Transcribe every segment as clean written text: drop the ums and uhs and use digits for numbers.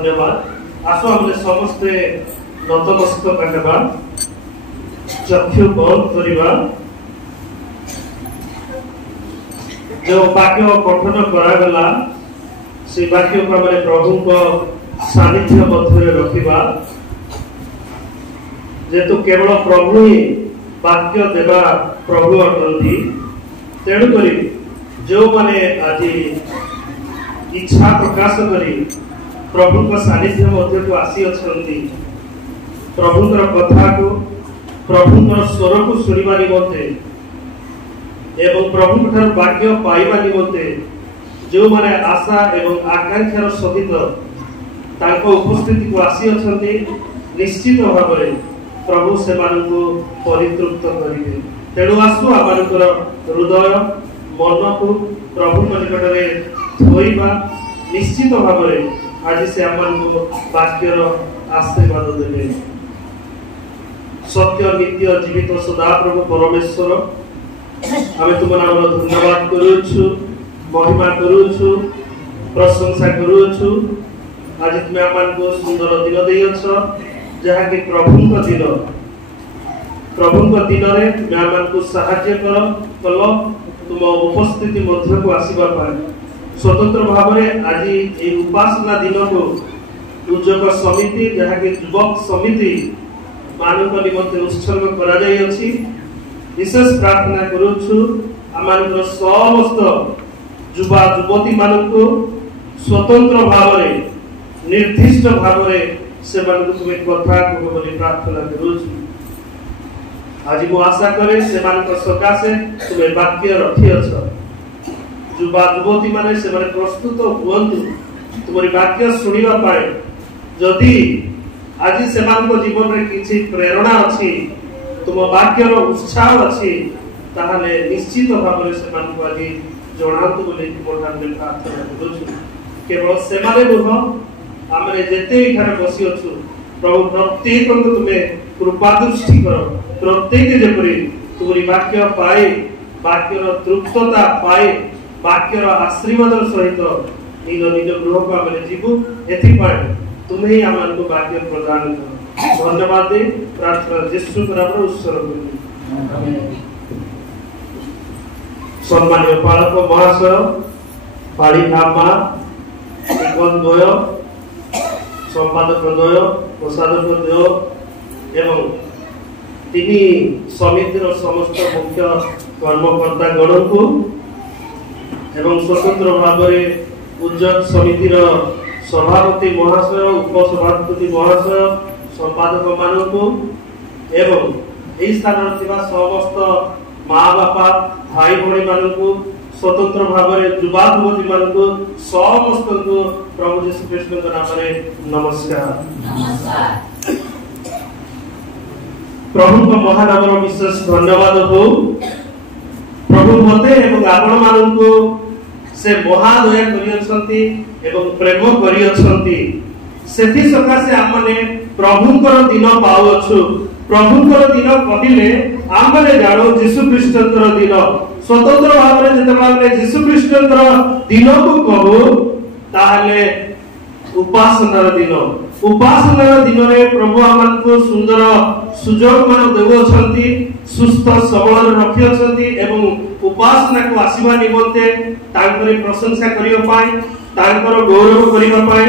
धन्यवाद। आसो हमने समस्ते नतमस्तक हेबा, चक्षु बंद करिबा। जो वाक्य पठन करागला से वाक्य को हमारे प्रभु को सानिध्य मध्य रखिबा। जेतु केवल प्रभु ही वाक्य देवा प्रभु अटंती, तेणु करी जो माने आज इच्छा प्रकाश करी प्रभु का सानिध्य मध्य को आसी अछंती, प्रभुଙ୍କର कथा को प्रभुଙ୍କର स्वर को सुनिबा निमंते एवं प्रभु ठार वाक्य पाइबा निमंते जो माने आशा एवं आकांक्षार सहित ताको उपस्थिति को आसी अछंती, निश्चित भाव में प्रभु से मानकु परितृप्त करिवे। तेणु आसु आमानकर हृदय मन को प्रभु निकटरे धोइबा। निश्चित भाव में आज से आमानकु वाक्यर आशीर्वाद देवे। सत्य नित्य जीवित सदा प्रभु परमेश्वर, आमे तुम नाम धन्यवाद करूछु, महिमा करूछु, प्रशंसा करूछु। आज तुम आमानकु सुंदर दिन देइछ, जहा कि प्रभु दिन, प्रभु दिन रे तुम आमानकु सहाय्य कल तुम उपस्थिति मध्य को आसीबा पाए। स्वतंत्र भाव में आज ये उपासना दिन को उद्योग समिति जहा कि युवक समिति मानव निमंते उत्सर्ग करा जाय अछि। विशेष प्रार्थना करूछु आमानकर समस्त युवा युवती मानकु स्वतंत्र भाव में निर्दिष्ट भाव में से मानकु तुम कथा को बोली प्रार्थना करूछु। आज मु आशा करे से मानक सकाशे तुम वाक्य रखी अछ। युवा युवती माने से माने प्रस्तुत हुअन्तु तुमरी वाक्य सुनिबा पाए। जदि आज से मानक जीवन रे किछि प्रेरणा अछि, तुम वाक्यर उत्साह अछि, ताहाले निश्चित भाव में से मानक आज जणांतु बोली तुमठाने प्रार्थना करूछु। केवल से माने नुह, आमरे जेते एखाने बसी अछु, प्रभु प्रत्येक को तुमे कृपा दृष्टि करो। प्रत्येक जेपरि तुमरी वाक्य पाए, वाक्यर तृप्तता पाए, वाक्यर आशीर्वाद सहित निज निज गृह को आमे जीवु। एथि पाए तुम्हें ही आमनको वाक्य प्रदान करो। धन्यवाद दे प्रार्थना यीशु नाम उत्सर्ग करू। आमेन। सम्मानीय पालक महाशय, पाड़ी नामा द्वय, संपादक द्वय, प्रसादक द्वय एवं तीन समितिर समस्त मुख्य कर्मकर्ता गण को एवं स्वतंत्र भाव में उद्योग समितिर सभापति महाशय, उपसभापति महाशय, संपादक मानकु एवं एई स्थान समस्त माँ बापा भाई भणी मानकु स्वतंत्र भाव में युवा युवती मानकु समस्त को प्रभु यीशु कृष्ण के नाम में नमस्कार। प्रभु को महानाम विशेष धन्यवाद हो। प्रभु मते एवं आपण मानकु से महादया करियछंती एवं प्रेम करियछंती। सेथि सकाशे आमने प्रभुकर दिन पाउछु। प्रभुकर दिन कहिले आमने जानो यीशु कृष्णकर दिन। स्वतंत्र भाव में जते भाव में यीशु कृष्णकर दिन को कहू ताहले उपासनार दिन। उपासनार दिन रे प्रभु आमनको सुंदर सुजोग मान देउछंती, सुस्थ सबल रखियछंती एवं उपासना को आसीबा निमंते तांकरे प्रशंसा करियो पाए, तांकर गौरव करियो पाए,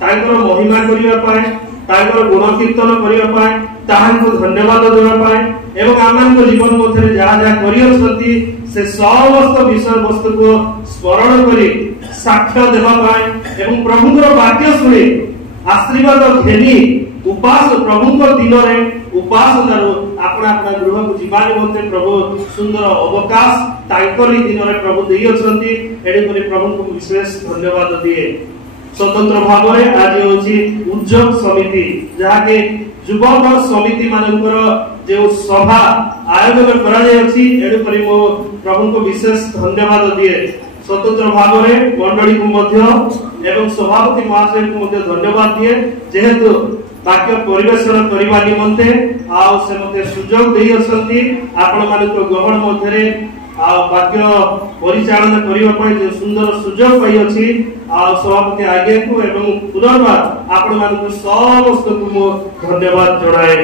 तांकर महिमा करियो पाए, तांकर गुण कीर्तन करियो पाए, ताहांको धन्यवाद देबा पाए एवं आमानको जीवन मध्य जहाँ जहाँ करियछंती से समस्त विषय वस्तु को स्मरण करी साक्ष्य देबा पाए एवं प्रभुଙ୍କର वाक्य सुनी आशीर्वाद घेनी उपास प्रभुଙ୍କ दिनरे उपासनार अपना अपना गृह को जीवा निमंते प्रभु सुंदर अवकाश तांकरी दिनरे प्रभु देइछंती। एडी करी प्रभु को विशेष धन्यवाद दिए। स्वतंत्र भाव में आज होची उद्योग समिति जहाँ के युवक समिति मानकर जो सभा आयोजन करा जाय अछि, एडी करी मो प्रभु को विशेष धन्यवाद दिए। स्वतंत्र भाव में मंडली को मध्य एवं सभापति महाशय को मध्य धन्यवाद दिए जेहेतु वाक्य परिवेषण करने निमंते आउ से मते सुजोग देई असंती आपण मानक गहन मध्य आ वाक्य परिचालन करिवा पय जो सुंदर सुजोग पाई अछि आ सभापति आज्ञा को एवं पुनर्बार आपण मानक समस्त को मो धन्यवाद जणाए।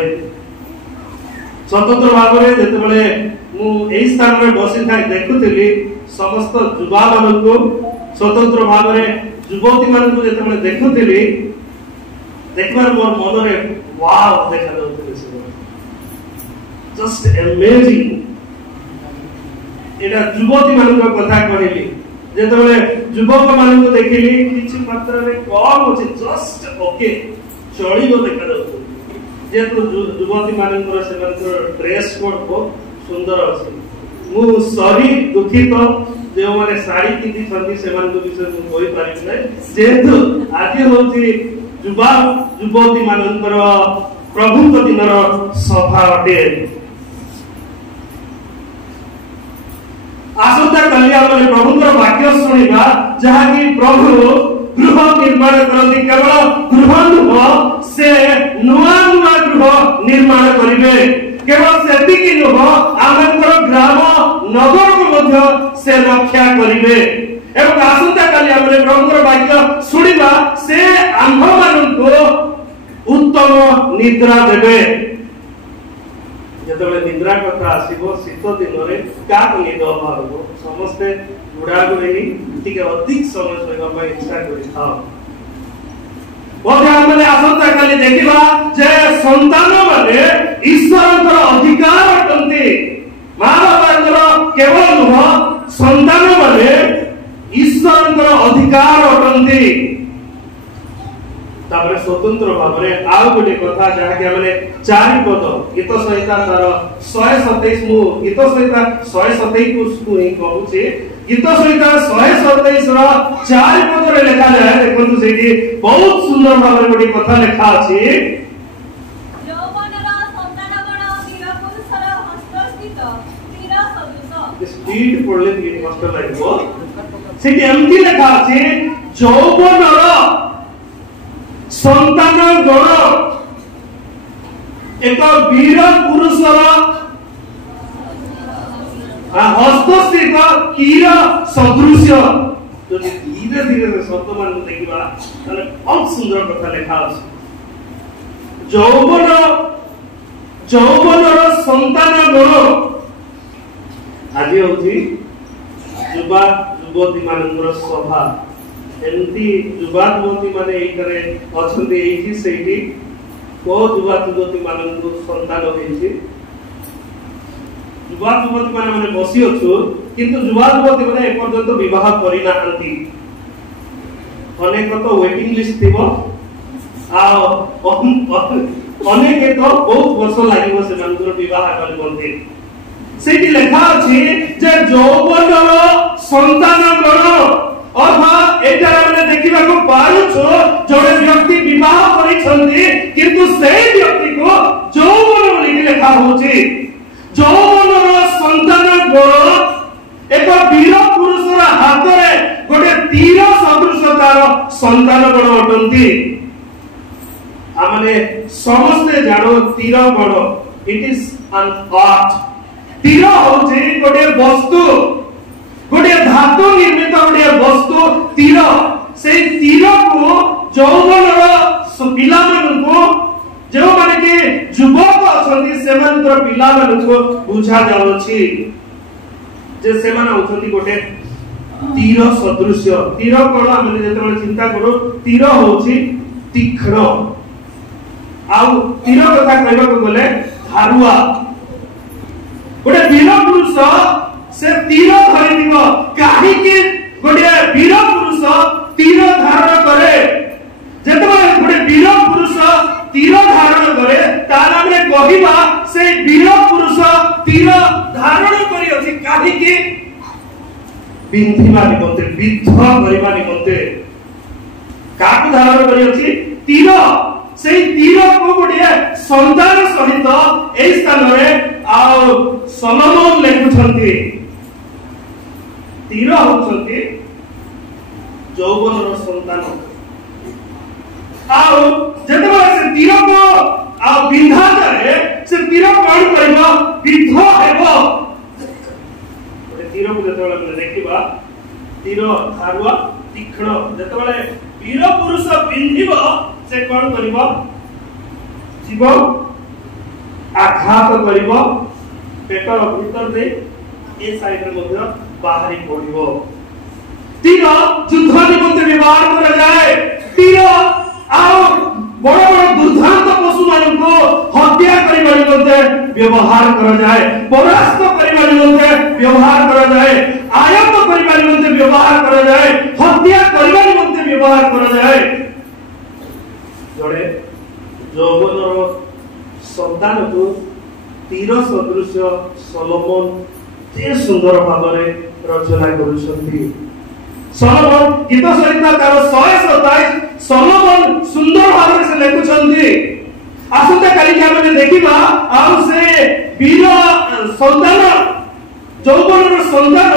स्वतंत्र भाव में जते बेले मु एई स्थान में बसी थाई देखुतली समस्त युवा मान को स्वतंत्र भाव में युवती मान को जते बेले देखुतली देखबार मोर मन रे वाव देखा दउतले से जस्ट अमेजिंग। एटा युवती मान को कथा कहली जते बेले युवक मान को देखिली किछि मात्रा रे कम अछि जस्ट ओके चलिबो देखा दउतले जेतु युवती मानकर सेमानकर ड्रेस कोड बहुत सुंदर अछि। मु सॉरी दुखित जो माने साड़ी किति छथि सेमान को विषय मु कोइ पारि नै जेतु आज होछि युवती मानकर प्रभु दिनर सभा अटे। आसंता कली आमे प्रभुଙ୍କର वाक्य सुनिबा जहा कि प्रभु गृह निर्माण करती केवल गृह नुह से नुआ नुआ गृह निर्माण करिवे केवल सेतिकी नुह आमंकर ग्राम नगर को मध्य से रक्षा करिवे एवं आसंता काली हमरे प्रभुଙ୍କର वाक्य सुनिबा से आम्भ माननको उत्तम निद्रा देबे। जेतबे निद्रा कथा आसीबो शीत दिन रे काक निद हबो समस्ते बुढ़ा गुड़ी टिके अधिक समय सोइबा पय इच्छा करि था बोधे हमले आसंता काली देखिबा जे संतान माने ईश्वरकर अधिकार अटंती मां बापाଙ୍କର केवल नुह संतान माने ईश्वरकर अधिकार अटंती। तापर स्वतंत्र भाव में आउ गोटे कथा जहा कि हमने चारि पद गीत संहिता तार 127 मु गीत संहिता 127 को ही कहूची गीत संहिता 127 रो चारि पद रे लिखा जाय देखंतु सेठी बहुत सुंदर भाव में गोटे कथा लिखा अछि यौवनर संतानगण वीर पुरुषर हस्तस्थित तीर सदृश स्पीड पढले तीन कष्ट लागबो सेठी एमती लिखा अछि यौवनर संतान गण एक वीर पुरुषर हस्तस्थित तीर सदृश जो धीरे धीरे शब्द मान देखिबा ताले बहुत सुंदर कथा लिखा अछि। यौवनर संतान गण आज होती युवा युवती मानकर सभा एमती युवा युवती माने एई करे अछंती एई सेठी को युवा युवती माननको संतान होइछि युवा युवती माने बसी अछु किंतु युवा युवती माने एपर्यंत विवाह करि नाहंती अनेक तो वेटिंग लिस्ट थिबो आ अनेक तो बहुत वर्ष लागिबो सेमानकर विवाह करबोंती सेठी लेखा अछि जे यौवनर संतान गण अर्थात एटा हमने देखिबा को पारुछु जोडे व्यक्ति विवाह करिसंती किंतु सेही व्यक्ति को यौवन बोली लिखा होछि। यौवनर संतान गण एक वीर पुरुषर हाथ रे गोटे तीर सदृशतार संतान गण अटंती। आमने समस्त जानो तीर गण इट इज एन आर्ट तीर होछि गोटे वस्तु गोटे धातु निर्मित गोटे वस्तु तीर से तीर को यौवनर पिला माननको जो माने के युवक अछंती सेमानकर पिला माननको बुझा जाउछि जे सेमान होछंती गोटे तीर सदृश तीर कोन हम जेतबे चिंता करू तीर होछि तीक्ष्ण आउ तीर कथा कहबा को गले धारुआ गोटे वीर पुरुष से तीर धरि दिबो काहे कि गोटे वीर पुरुष तीर धारण करे जेतबे गोटे वीर पुरुष तीर धारण करे तार हमरे कहिबा से वीर पुरुष तीर धारण करी अछि काहे कि बिंधिबा निमंते विद्ध करिबा निमंते काकु धारण करी अछि तीर से तीर को गोटे संतान सहित ए स्थान रे आ सलोमन लेखुछंती तीर होछंती यौवनर संतान आउ जेतबे से तीर को आ बिंधा करे से तीर कोन करबो विद्ध हेबो तीर को जतबेले देखिबा तीर धारुआ तीक्ष्ण जतबेले वीर पुरुष बिंधिबो से कोन करिवो जीव आघात करिवो पेट भीतर दे ए साइड रे मध्य बाहरी पड़िवो तीर युद्ध निमंत्रण व्यवहार करा जाए तीर आओ बड़ बड़ दुर्धांत पशु मान को हत्या करने निमंते व्यवहार करा जाए परास्त करने निमंते व्यवहार करा जाए आयत करने निमंते व्यवहार करा जाए हत्या करने निमंते व्यवहार करा जाए जड़े यौवनर संतान को तीर सदृश सलोमन ते सुंदर भाव रचना करुछंती सलोमन गीत सहित तार 127 सलोमन सुंदर भाव से लेखुछंती आसंता काली के हमने देखिबा आउ से वीर संतान यौवनर संतान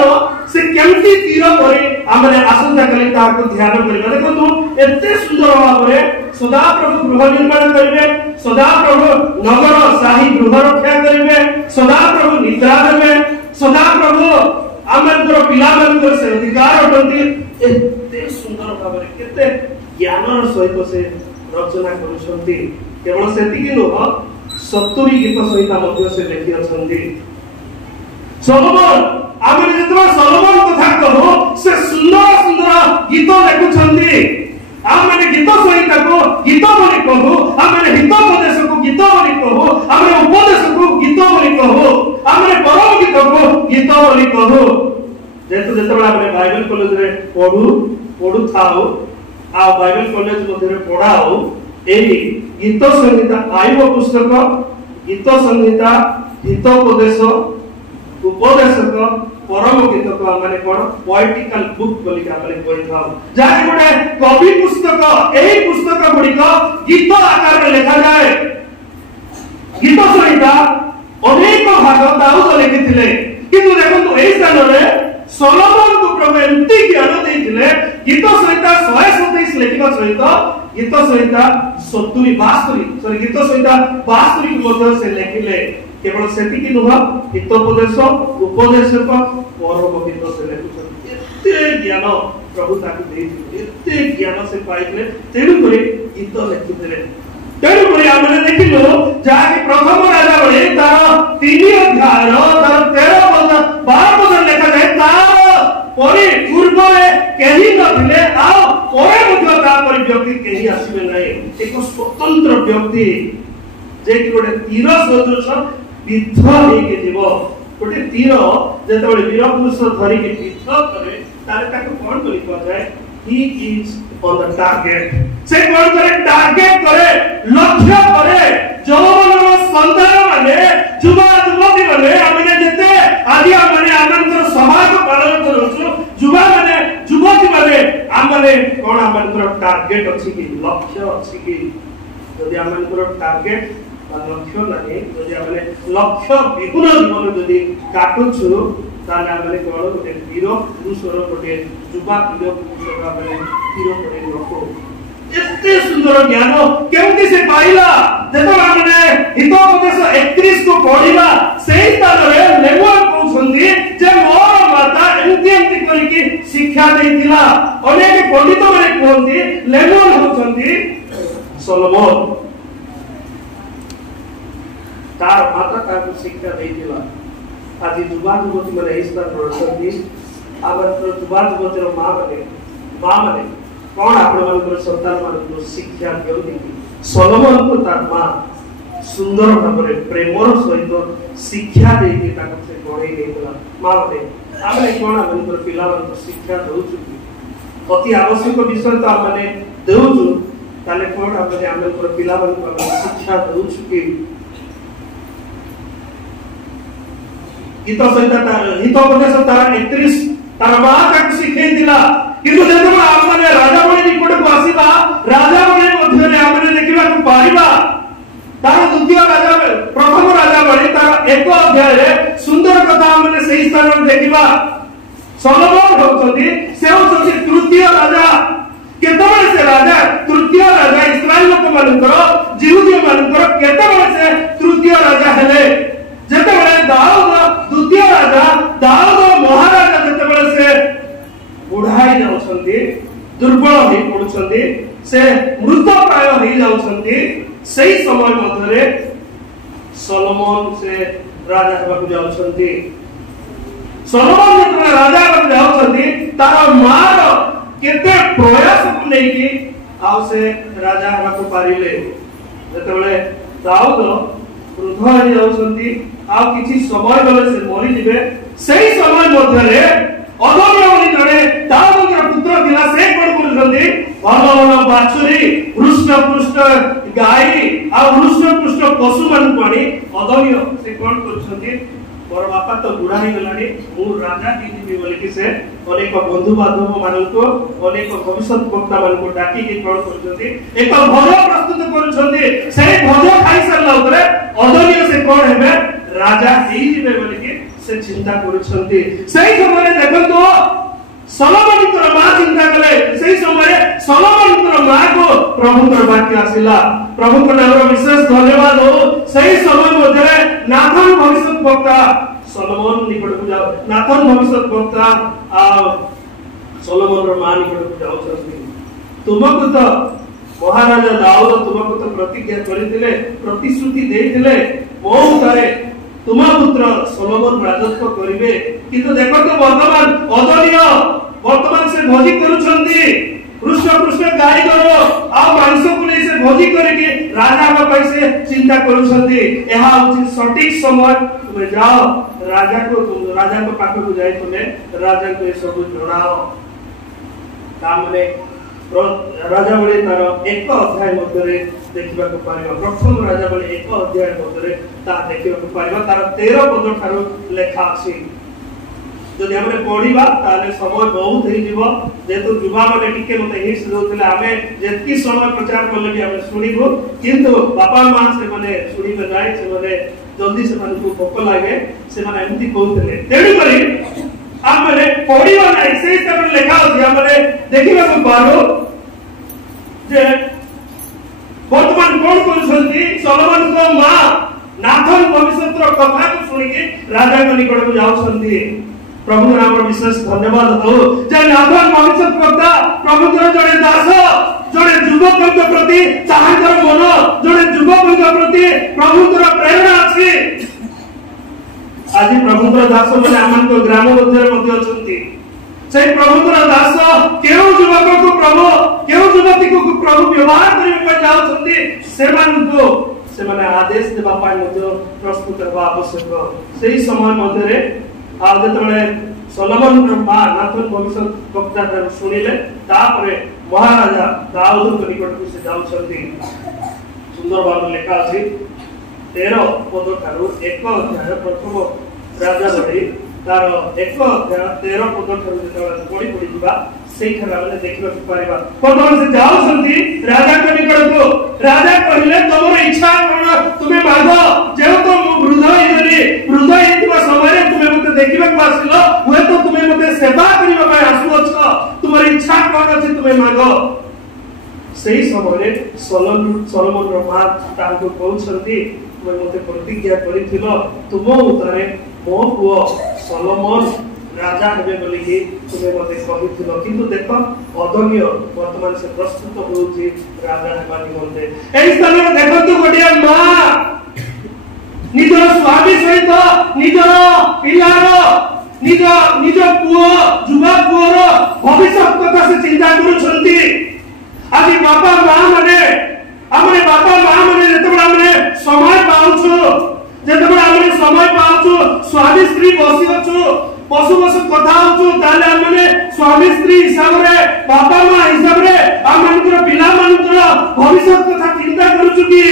से केमती तीर करे हमने आसंता काली ताको ध्यान करिबा देखो तू एते सुंदर भाव रे सदा प्रभु गृह निर्माण करिवे सदा प्रभु नगर साही गृह रक्षा करिवे सदा प्रभु निद्रा देवे सदा प्रभु आमंत्र पिला मंत्र से अधिकार अटंती एते सुंदर भाव रे केते ज्ञानर सहित से रचना करुछंती केवल सेतिकी नुह 70 गीत सहित मध्य से लेखि अछंती सलोमन आमे जेतबा सलोमन कथा कहू से सुंदर सुंदर गीत लेखुछंती आमे गीत सहित को गीत बोली कहू आमे हितोपदेश को गीत बोली कहू आमे उपदेश को गीत बोली कहू आमे परम गीत को गीत बोली कहू जेतो जेतबा आमे बाइबल कॉलेज रे पढू थाओ आ बाइबल कॉलेज मध्ये पढ़ाओ एही गीत संहिता आईब पुस्तक गीत संहिता हितोपदेश उपदेशक परम गीत को माने कोन पोएटिकल बुक बोली का माने कोइ थाओ जाय गोटे कवि पुस्तक एही पुस्तक गुडी को गीत आकार में लिखा जाए गीत संहिता अनेक भाग दाऊद लिखिथिले किंतु देखो एही स्थान रे सलोमन को प्रभु एंती ज्ञान देथिले गीत संहिता 127 लेखिबा सहित गीत संहिता 72 गीत संहिता 72 को मध्य से लेखिले केवल सेति की नुह हितोपदेश उपदेशक परम गीत से लेखुछन एते ज्ञान प्रभु ताकु देथिले एते ज्ञान से पाइले तेनु करे गीत लेखिथिले तेनु करे हमने देखिलो जाके प्रथम राजा बळे तार 3 अध्याय तार 13 पद 12 पद लेखा जाय तार परे पूर्व में केही नथिले आओ परे मध्य ता पर व्यक्ति केही आसीबे नै एक स्वतंत्र व्यक्ति जे कि गोटे तीर सदृश विद्ध हे के जीव गोटे तीर जेतबे वीर पुरुष धरि के विद्ध करे तारे ताको कोन बोली कहै जाय he is on the target से कोन करे टारगेट करे लक्ष्य करे जौवनर संतान माने युवा युवती माने हमने जेते आदि हमने आनंद समाज पालन करूछु युवा माने युवती माने हमने कोन हमनकर टारगेट अछि कि लक्ष्य अछि कि यदि हमनकर टारगेट बा लक्ष्य नाही यदि हमने लक्ष्य विपुल जीवन यदि काटुछु ताले हमने कोन गोटे वीर पुरुषर गोटे युवा वीर पुरुषर हमने वीर करे रखो एते सुंदर ज्ञान केमती से पाइला जेतो हमने हितोपदेश 31 को पढिबा सेही स्थान रे लेमन कहउछंदी जे मोर माता एंती करी की शिक्षा देथिला अनेक पंडित माने कहंती लेमन होछंदी सलोमन तार माता ताको शिक्षा देथिला आज युवा युवती माने इस स्थान पर रहंती आवर युवा युवती रो मां माने कौन आपण मानकर संतान मानकर शिक्षा दियौनी सलोमन को तार मां सुंदर भाबरे प्रेमर सहित शिक्षा देके ताको से पढाई देला मां माने आमे कोन मानकर पिला मानकर शिक्षा दउछु अति आवश्यक विषय तो आमे दउछु ताले कोन आमे मानकर पिला मानकर शिक्षा दउछु कि गीत संहिता हितोपदेश तार 31 तार मां ताको शिखे दिला किंतु जेतबे आमने राजा बळे निकट को आसीबा राजा बळे मध्य रे आमने देखिबा को पारिबा तार द्वितीय राजा प्रथम राजा बळे तार एक अध्याय रे सुंदर कथा आमने सही स्थान रे देखिबा सलोमन होछथि से होछथि तृतीय राजा केतबे से राजा तृतीय राजा इस्राएल लोक मानकर यहूदी मानकर केतबे से तृतीय राजा हेले जेतबे दाऊद द्वितीय राजा दाऊद महाराज जाउछंती से मृत प्राय हो जाउछंती सही समय मध्यरे सोलोमन से राजा हेबाकु जाउछंती सोलोमन जेतबे राजा हेबाकु जाउछंती तार मार केते प्रयास को लेकी आउ से राजा हेबाकु पारिले जेतबे दाऊद वृद्ध हो जाउछंती आ किछि समय गले से मरि जिवे सही समय मध्यरे अदम्य बोली जड़े दाऊदर पुत्र थिला से कोन करछंती भल भल बाछुरी हृष्ट पुष्ट गाय आ हृष्ट पुष्ट पशु मान पानी अदम्य से कोन करछंती मोर बापा तो बुढ़ा ही गलानी मु राजा की जीवी बोली कि से अनेक बंधु बांधव मानको अनेक भविष्यत वक्ता मानको डाकी के कोन करछंती एक भोज प्रस्तुत करछंती से भोज खाई सरला उतरे अदम्य से कोन हेबे राजा ही जीवे बोली कि से चिंता करछंती सही समय देखंतो सोलोमन मां चिंता कले सही समय सोलोमन मां को प्रभुकर वाक्य आसिला प्रभु को नाम विशेष धन्यवाद हो सही समय मध्य नाथन भविष्यत वक्ता सोलोमन निकट को जाओ नाथन भविष्यत वक्ता सोलोमन मां निकट को जाओ छथि तुमको तो महाराजा दाऊद तुमको तो प्रतिज्ञा करिथिले प्रतिश्रुति देथिले मो उतारे तुम पुत्र सोलोमन राजत्व करिवे किंतु देखो तो वर्तमान अदनीय वर्तमान से भोजी करूछंती हृष्ट पुष्ट गाय करो आ मांस को ले से भोजी करके राजा का पैसे चिंता करूछंती एहा उचित सटीक समय तुम जाओ राजा को पाख को जाय तुमे राजा को सब जणाओ तामने राजा बळे तार एक अध्याय मध्यरे देखिबा को पारिबा प्रथम राजा बळे एक अध्याय मध्यरे ता देखिबा को पारिबा तार 13 पद ठारो लेखा अछि जदि हमरे पढिबा ताले समय बहुत हे जीवो जेतु युवा माने टिके मते हिस दोतले आमे जेतकी समय प्रचार करले भी हमें सुनिबो किंतु बापा मां से माने सुनिबे जाय से माने जल्दी से माने को भोक लागे से माने एमती कहउतले तेडु करी आमे पढिबा नै सेही तरह लेखा अछि हमरे देखिबा को पारो जे वर्तमान कोन करछंती सोलोमन को मां नाथन भविष्यतर कथा को सुनि के राजा के निकट को जाउछंती प्रभु नाम विशेष धन्यवाद हो जे नाथन भविष्यत वक्ता प्रभु जड़े दास जड़े युवक के प्रति चाहतर मन जड़े युवक के प्रति प्रभु प्रेरणा अछि आज प्रभु दास माने आमन को ग्राम मध्य मध्ये अछंती से प्रभु दास केउ युवक को प्रभु केउ युवती को प्रभु व्यवहार करिवे पर जाउछंती से माने आदेश देबा पाई मध्ये प्रस्तुत हेबा आवश्यक सेही समय मध्यरे आ जेतबे सोलोमन मां नाथन भविष्यत वक्ता सुनिले तापरे महाराजा दाऊद के निकट को से जाउछंती सुंदर भाव लेखा अछि 13 पद ठारू एक अध्याय प्रथम राजा बड़ी तार एक अध्याय 13 पद ठारू जेतबे पढी पढी दिबा सेही खरा माने देखिबा पारिबा पदन से जाउछंती राजा के निकट को राजा कहिले तमर इच्छा कोन तुमे मागो जे तो हृदय हेतिबा समय तुमे मते देखिबा को आसिलो हुए तो तुमे मते सेवा करिबा पय आसु छ तुमर इच्छा कोन अछि तुमे मागो सेही समय सोलोमन मां ताको कहउछंती तुमे मते प्रतिज्ञा करिथिलो तुम उतारे मो पुओ सोलोमन राजा हेबे बोली कि तुमे मते कहिथिलो किंतु देखो अदम्य वर्तमान से प्रस्तुत होउची राजा हेबा निमंते एई स्थान में देखंतु गोटिया मां निजर स्वामी सहित निजर पिलार निज पुओ जुवा पुओर भविष्यत कथा से चिंता करूछंती आज बापा मां माने हमरे बापा मां माने जेतबे हमरे समय पाउछु जेतबे हमरे समय पाउछु स्वामी स्त्री बसी अछु पशु पशु कथा होछु ताले हमने स्वामी स्त्री हिसाब रे बापा मां हिसाब रे हमनकर पिला मानकर भविष्यत कथा चिंता करूछु कि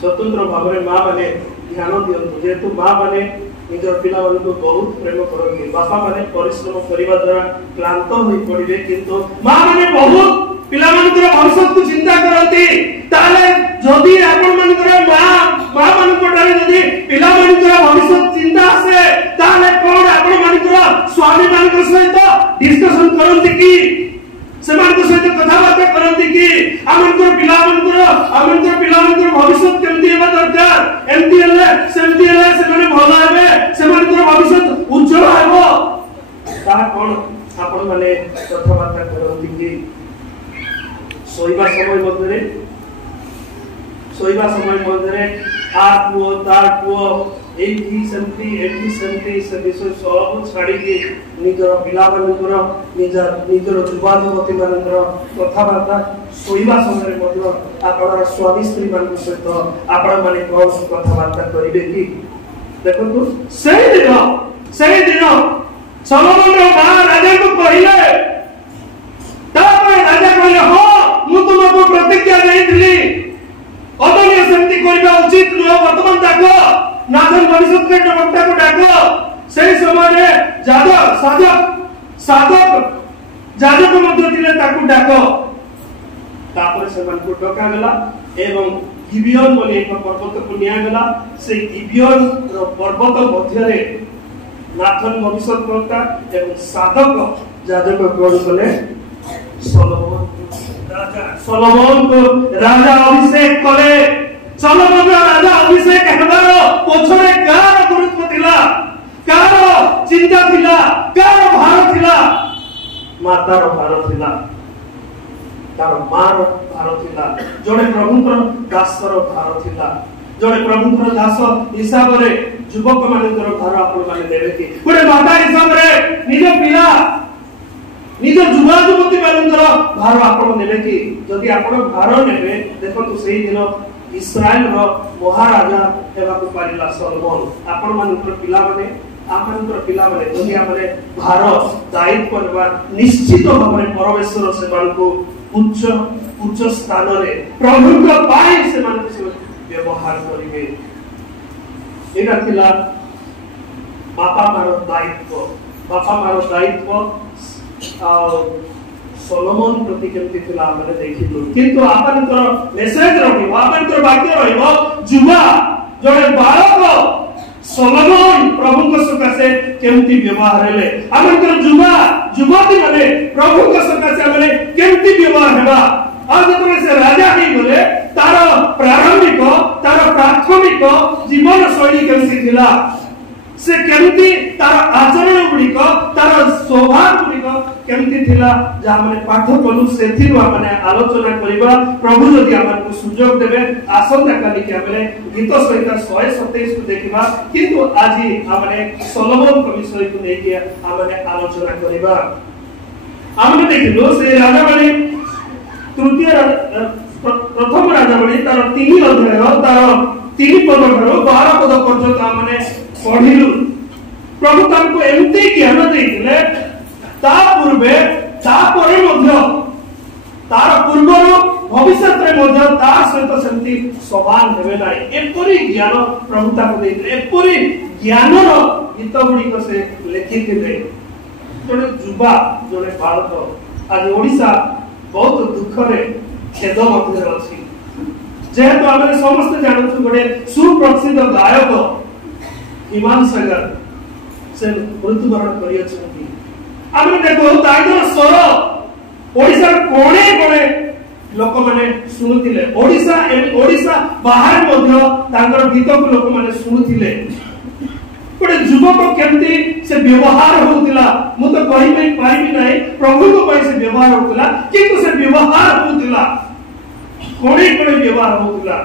स्वतंत्र भाव में मां माने ध्यान दियंतु जेतु मां माने निजर पिला को बहुत प्रेम करନ୍ତି बापा माने परिश्रम करिबा द्वारा क्लांत होई पड़िबे किंतु मां माने बहुत पिला मानकर भविष्यत को चिंता करନ୍ତି ताले जदी आपण मानकर मां मानकर डाले जदी पिला मानकर भविष्यत चिंता से ताले कोन आपण मानकर स्वामी मानकर सहित डिस्कशन करନ୍ତି कि सेमान सहित कथा बात करନ୍ତି कि आमनकर पिला मानकर भविष्यत केमती हेबा दरकार एमती हेले सेमती हेले सेमाने भला हेबे सेमानकर भविष्यत उज्जवल हेबो ता कोन आपण माने कथा बात करନ୍ତି कि समय मध्य शोवा समय मध्य आर पुओ तार पुओ एठी सेमती से विषय सब छाड़ी के निजर पिला मानकर निजर युवायुवती मानकर कथबार्ता शोवा समय मध्य आपणर स्वामी स्त्री मान सहित आपण माने कौन कथबार्ता करिवे कि देखो सही दिन सलोमन राजा को कहले राजा कहले हाँ मु तुमको प्रतिज्ञा देइथिली अदन्य सेमती करबा उचित नुह वर्तमान डाक नाथन परिषद वक्ता को डाक सही समय जाजक मध्य थिले ताकू डाक तापर से मन को डका गला एवं गिबियन बोली एक पर्वत को निया गला से गिबियन पर्वत मध्य रे नाथन भविष्यत वक्ता एवं साधक जाजक कौन कले सोलोमन को राजा अभिषेक कले सोलोमन राजा अभिषेक हेबार पछरे कार गुरुत्व थिला कार चिंता थिला कार भार थिला मातार भार थिला तार मार भार थिला जोड़े प्रभुंकर दासर भार थिला जोड़े प्रभुंकर दास हिसाब रे युवक मानकर भार आपण माने देबे कि गोटे माता हिसाब रे निज पिला निज युवा युवती मानकर भार आपण नेबे कि जदि आपण भार नेबे देखो सेही दिन इस्राएल रो महाराजा हेबा को पारिला सोलोमन आपण मानकर पिला माने आमंत्र पिला माने जदि हमरे भार दायित्व करबा निश्चित भाबरे परमेश्वर से मानको उच्च स्थान रे प्रभु को पाए से मानको व्यवहार करिवे एटा थिला बापा मारो दायित्व सोलोमन प्रति केमति थिला हमरे देखिलु किंतु आपनकर मेसेज रहिबो आपनकर वाक्य रहिबो जुवा जड़े बालक सोलोमन प्रभु को सकासे केमति व्यवहार हेले आपनकर जुवा युवती माने प्रभु को सकासे माने केमति व्यवहार हेबा और जतने से राजा ही बोले तार प्रारंभिक तार प्राथमिक जीवन शैली केमति थिला से केमति तार आचरण गुड़िक तार स्वभाव गुड़िक केमति थिला जा माने पाठ कलु सेथिरु माने आलोचना करिबा प्रभु जदि हमको सुयोग देबे आसंता काली के हमरे गीत सहित 127 को देखिबा किंतु आजि हमरे सोलोमन को विषय को लेके हमरे आलोचना करिबा हमने देखिलो से राजा माने तृतीय प्रथम राजा माने तार 3 अध्याय तार 3 पद ठारो 12 पद पर्यंत हमने पढ़िलु प्रभु तांको एमती ज्ञान देइले ता पूर्वे ता परे मध्य तार पूर्वर भविष्यत रे मध्य ता सहित सेमती समान हेबे नाही एपरि ज्ञान प्रभु ताको देइले एपरि ज्ञान रो गीत गुडी को से लिखिथिले जने जुबा जने बालक आज ओडिसा बहुत दुख रे खेद मध्य अछि जेहेतु आमे समस्त जानछु गोटे सुप्रसिद्ध गायक हिमांशु सागर से मृत्युवरण करियछथि आमे देखो ताइदर स्वर ओडिसा कोणे कोणे लोक माने सुनुतिले ओडिसा बाहर मध्य तांकर गीत को लोक माने सुनुतिले गोटे युवक केमती से व्यवहार होतिला मु तो कहि पाइबी नाही प्रभु को पई से व्यवहार होतिला किंतु से व्यवहार होतिला कोणे कोणे व्यवहार होतिला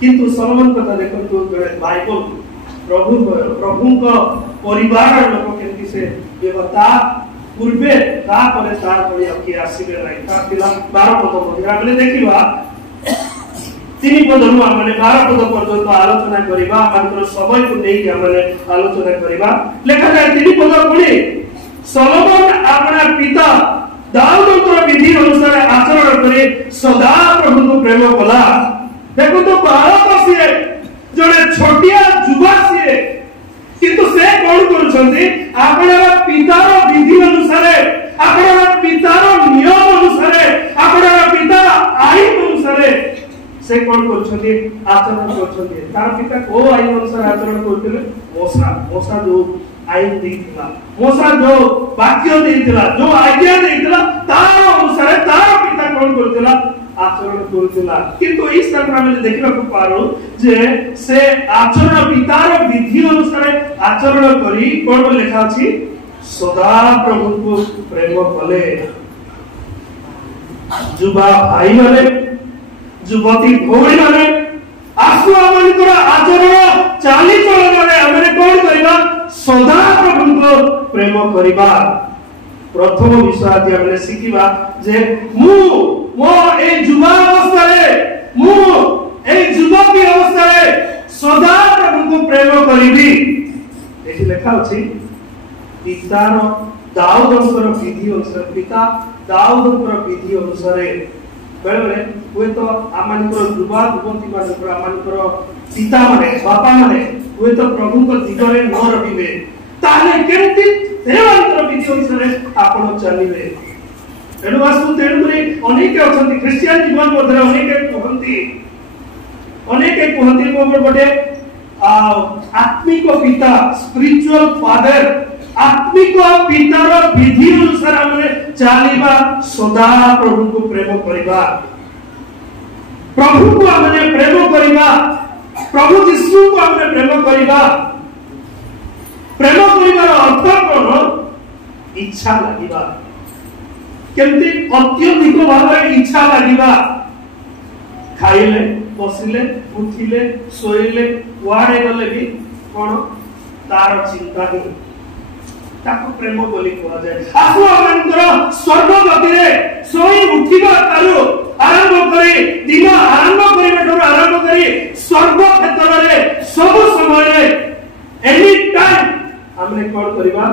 किंतु सोलोमन कथा देखंतु बाइबल प्रभु को परिवार लोक केमती से व्यवता पूर्वे ता परे तार परे अखि आसीबे नाही ता पिला 12 पद मध्य हमने देखिबा 3 पद नु हमने 12 पद पर्यंत आलोचना करिबा मात्र समय को नेकी हमने आलोचना करिबा लेखा जाय 3 पद पढी सोलोमन अपना पिता दाऊदर विधि अनुसार आचरण करे सदा प्रभु को प्रेम कला देखो तो 12 वर्षीय जड़े छोटिया युवा से किंतु से कौन करूछंती आपणा पितार विधि अनुसार आपणा पितार नियम अनुसार आपणा पितार आईन अनुसार से कौन करूछंती आचरण करूछंती तार पिता को आईन अनुसार आचरण करथिले मोसा जो आईन देइतिला मोसा जो वाक्य देइतिला जो आज्ञा देइतिला तार अनुसार तार पिता कौन करथिला आचरण करूतिला किंतु इस तरह हम देखिबा को पारो जे से आचरण पितार विधि अनुसार आचरण करी कोन लिखा अछि सदा प्रभु को प्रेम कले युवा भाई माने युवती भौणी माने आसु आमनकर आचरण चाली चलन आमे कोन करबा सदा प्रभु को प्रेम करबा। प्रथम विषय आज आमे शिखिबा जे मु मो ए युवा अवस्था रे मु ए युवती अवस्था रे सदा प्रभु को प्रेम करिबी। एठी लेखा अछि पितार दाऊदଙ୍କର विधि अनुसार पिता दाऊदଙ୍କର विधि अनुसार बेले बेले हुए तो आमानकर युवा युवती मानकर आमानकर पिता माने बापा माने हुए तो प्रभु को दिगरे न रहिबे ताले केमति देवांतर विधि अनुसार आपण चलिबे। एनु वास्तु तेणुकरी अनेक अछंती ख्रिस्टियन जीवन मध्ये अनेक कहंती मोर बटे आत्मिक पिता स्पिरिचुअल फादर आत्मिक पितार विधि अनुसार हमने चलिबा सदा प्रभु को प्रेम करिबा प्रभु को हमने प्रेम करिबा प्रभु यीशु को हमने प्रेम करिबा। प्रेम करिबार अर्थ कोन इच्छा लागिबा केमति अत्यधिक भाव इच्छा लागिबा खाइले बसिले उठिले सोइले वाडे गले भी कोन तार चिंता ही ताको प्रेम बोली कहा जाए। आसु आमंतर स्वर्ग गति रे सोई उठिबा तारु आरंभ करी दिन आरंभ करिबा आरंभ करी स्वर्ग क्षेत्र रे सब समय रे एनी टाइम हमने कोन करिबा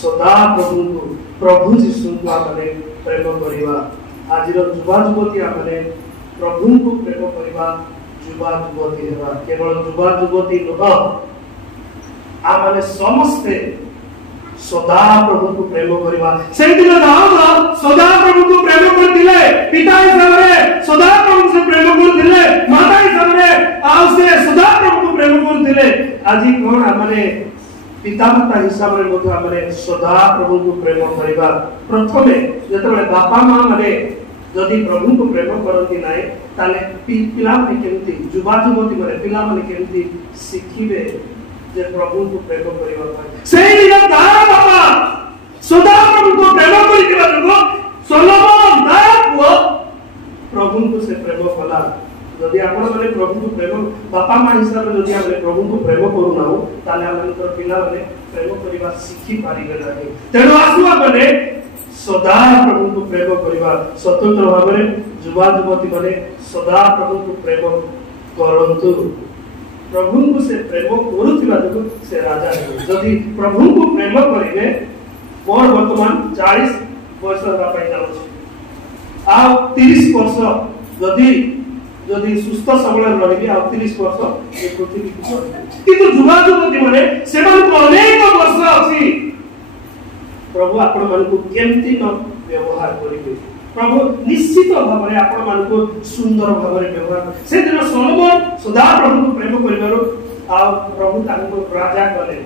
सदा प्रभु को प्रभु यीशु को हमने प्रेम करिबा। आज रो युवा युवती हमने प्रभु को प्रेम करिबा युवा युवती हेबा केवल युवा युवती न आमने समस्त सदा प्रभु को प्रेम करिबा। से दिन दाऊद सदा प्रभु को प्रेम करथिले पिता हिसाब रे सदा प्रभु से प्रेम करथिले माता हिसाब रे आ से सदा प्रभु को प्रेम करथिले। आजि कोन हमने पिता माता हिसाब रे मधु हमने सदा प्रभु को प्रेम करिबा। प्रथमे जेतबे बापा मां माने जदि प्रभु को प्रेम करती नाय ताले पिला माने केमति युवा युवती माने पिला माने केमति शिखिबे जे प्रभु को प्रेम करिबा पाए। सेही दिन तारा बापा सदा प्रभु को प्रेम करिबा लोग सोलोमन दापुओ प्रभु को से प्रेम कला। जदि आपण माने प्रभु को प्रेम बापा मां हिसाब रे जदि आपण प्रभु को प्रेम करू नाउ ताले हमनकर पिला माने प्रेम करिबा शिखि पारिबे नाही। तेणु आसु आपने सदा प्रभु को प्रेम करिबा स्वतंत्र भाव में युवा युवती माने सदा प्रभु को प्रेम करंतु। प्रभु को से प्रेम करुथिबा जो से राजा है। जदि प्रभु को प्रेम करिवे मोर वर्तमान 40 वर्ष रा पई जाउछ आ 30 वर्ष जदि जदि सुस्थ सबल रहिबे आ 30 वर्ष ए पृथ्वी को किंतु युवा युवती माने सेमान को अनेक वर्ष अछि प्रभु आपण मन को केमति न व्यवहार करिवे प्रभु निश्चित भाव में आपण मान को सुंदर भाव में व्यवहार से दिन सोलोमन सदा प्रभु को प्रेम करिवारो आ प्रभु ताको राजा कले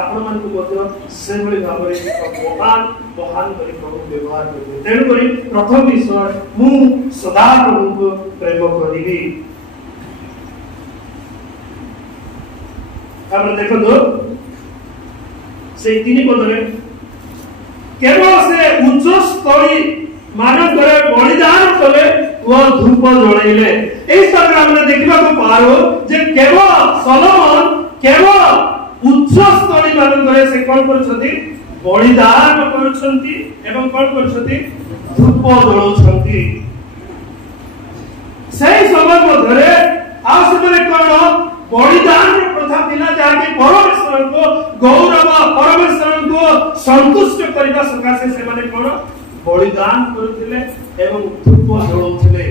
आपण मान को मध्य से भली भाव में महान करी प्रभु व्यवहार करिवे। तेणु करी प्रथम विषय मु सदा प्रभु को प्रेम करिवी। हम देखो तो से तीन पद में केवल से उच्च स्तरी मानकर बलिदान कले वो धूप जळैले। एई स्तर हमने देखिबा को पारो जे केवल सोलोमन केवल उच्च स्तरी मानकर से कोन करछथि बलिदान करछथि एवं कोन करछथि धूप जळौछथि। सेई समय मध्यरे आ समय कोन बलिदान प्रथा थिला जाके परमेश्वर को गौरव परमेश्वर को संतुष्ट करबा सकासे से माने कोन बलिदान करथिले एवं धूप जळौथिले।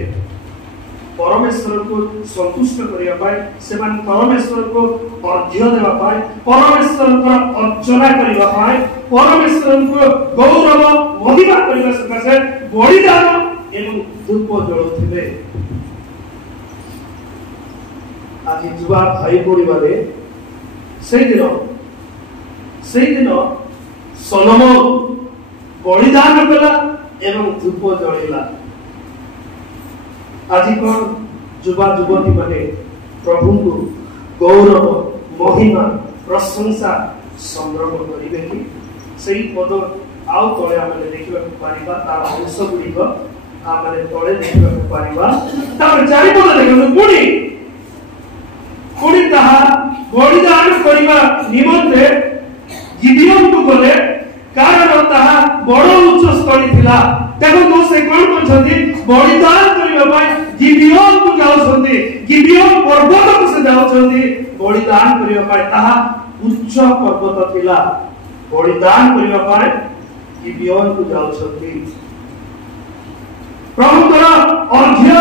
परमेश्वर को संतुष्ट करिया पाए से मान परमेश्वर को अर्घ्य देवा पाए परमेश्वर को अर्चना करिवा पाए परमेश्वर को गौरव महिमा करिवा सकासे बलिदान एवं धूप जळौथिले। आज जुवा भाई पड़िबारे से दिन सोलोमन बलिदान कला एवं धूप जळैला। आज कौन युवा युवती माने प्रभु को गौरव महिमा प्रशंसा संभ्रम करिवे कि सेही पद आउ तळे आमे देखिबा पारिबा तार अंश गुड़िक आमने तळे देखिबा पारिबा तापर चारिपद देखନ୍ତୁ पुणी ताहा बलिदान करिबा निमंते गिबियन को गले कारण ताहा बड़ उच्च स्थली थिला देखो से कोन कहछथि बलिदान करिबा पय गिबियन को जाउछथि गिबियन पर्वत को से जाउछथि बलिदान करिबा पय ताहा उच्च पर्वत थिला बलिदान करिबा पय गिबियन को जाउछथि प्रभुकर अर्घ्य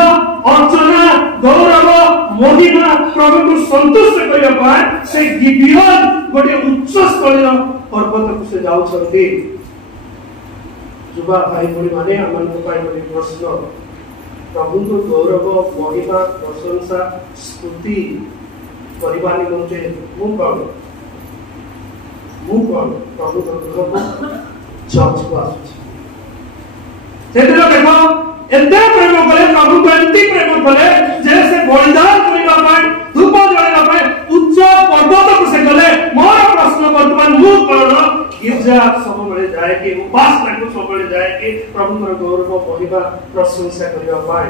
अर्चना गौरव महिमा प्रभु को संतुष्ट करिया पाए से गिबियन गोटे उच्च स्थलीर पर्वत को से जाउछथि युवा भाई बड़ी माने हमन को पाए बड़ी प्रश्न प्रभु को गौरव महिमा प्रशंसा स्तुति करिबा निमंते मु कोन प्रभु को चर्च को आसुछि सेदिन देखो एते प्रेम कले प्रभु को एते प्रेम कले जैसे बलिदान करिबा पाए धूप जळाइबा पाए उच्च पर्वत को से गले मोर प्रश्न वर्तमान मु करण गिरजा सब बळे जाए कि उपासना को सब बळे जाए कि प्रभु कर गौरव महिमा प्रशंसा करिबा पाए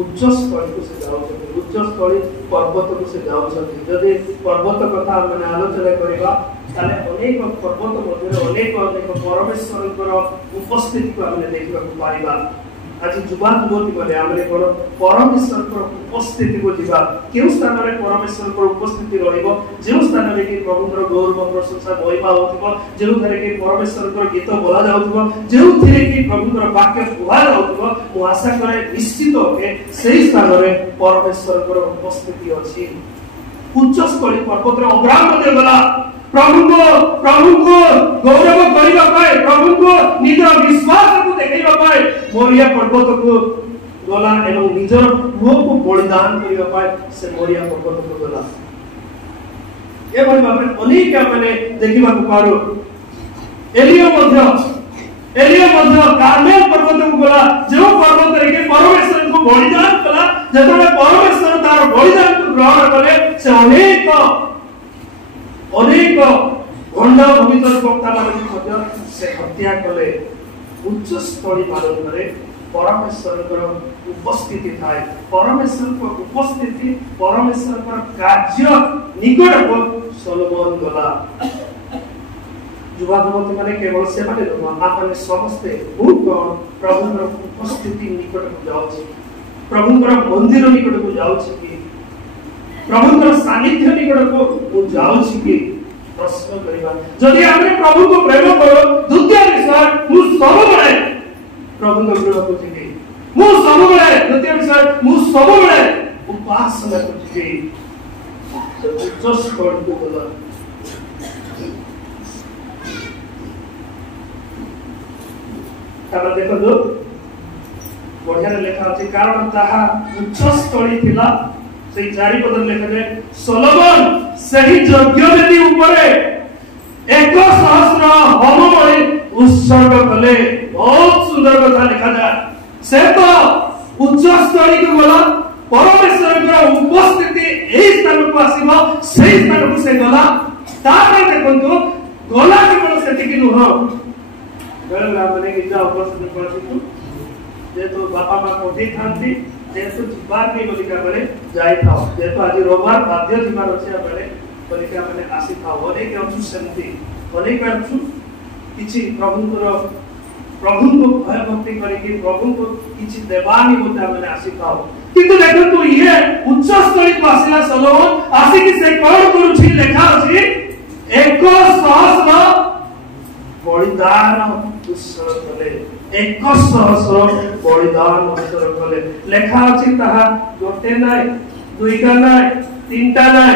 उच्च स्थली को से जाउछथि उच्च स्थली पर्वत को से जाउछथि जदि पर्वत कथा माने आलोचना करिबा ताले अनेक पर्वत मध्ये अनेक परमेश्वरଙ୍କର उपस्थिति को हमने देखिबा को पारिबा आज जुबा जुबती माने हमरे कोन परमेश्वरଙ୍କର उपस्थिति को जिबा केउ स्थान रे परमेश्वरଙ୍କର उपस्थिति रहिबो जेउ स्थान रे कि प्रभुଙ୍କର गौरव प्रशंसा महिमा होतिबो जेउ थरे कि परमेश्वरଙ୍କର गीत बोला जाउतिबो जेउ थरे कि प्रभुଙ୍କର वाक्य कुहा जाउतिबो मु आशा करे निश्चित होके सेही स्थान रे परमेश्वरଙ୍କର उपस्थिति अछि उच्च स्थली पर्वत रे अब्राहम मध्ये गला प्रभु को गौरव करिबा पाए प्रभु को निजर विश्वास को देखैबा पाए मोरिया पर्वत को गला एवं निजर मुह को बलिदान करिबा पाए से मोरिया पर्वत को गला ए भली भाबरे अनेक माने देखिबा को पारो एलियो मध्य कार्मेल पर्वत को गला जो पर्वत रे के परमेश्वर को बलिदान कला जेतबे परमेश्वर तार बलिदान को ग्रहण कले से अनेक गंड पवित्र वक्ता मान से हत्या कले उच्च स्थली मान परमेश्वर उपस्थिति थाए परमेश्वर उपस्थिति परमेश्वर कार्य निकट को सोलोमन गला युवा युवती माने केवल से माने आपने समस्ते प्रभुर उपस्थिति निकट को जाउछि प्रभुर मंदिर निकट को जाउछि कि प्रभुर सानिध्य निकट को जाउछि कि प्रश्न करिबा जदि हमने प्रभु को प्रेम करो द्वितीय विषय मु सब बळे प्रभु को प्रेम को जिबी मु सब बळे द्वितीय विषय मु सब बळे उपासना को जिबी जस्ट फॉर टू बोला तापर देखो जो बढ़िया लेखा अछि कारण ताहा उच्च स्थली थिला से चारि पद लेखा जे सोलोमन सही यज्ञ वेदी ऊपरे 1,000 होम बलि उत्सर्ग कले बहुत सुंदर कथा लिखा जाए से तो उच्च स्थली को गला परमेश्वर के उपस्थिति एही स्थान को आसीबो सेही स्थान को से गला तापर देखंतु गला केवल सेति कि नुह गला माने कि जा उपस्थिति पछितु जे तो बापा मां कोठी थांती जेतु जीवार नहीं बोलिका बले जाई थाओ जेतु आज रोबार बाध्य जीवार अछि बले बोलिका माने आसी थाओ अनेक अंशु शांति अनेक अंशु किछि प्रभु को भय भक्ति करिके प्रभु को किछि देवानी होता माने आसी थाओ किंतु देखो तो ये उच्च स्थली को आसीला सोलोमन आसी कि से कोन करूछि लेखा अछि 1,000 बलिदान उत्सर्ग कले 1,000 बलिदान उत्सर्ग कले लेखा अछि ताहा गोटे नाय दुईटा नाय तीनटा नाय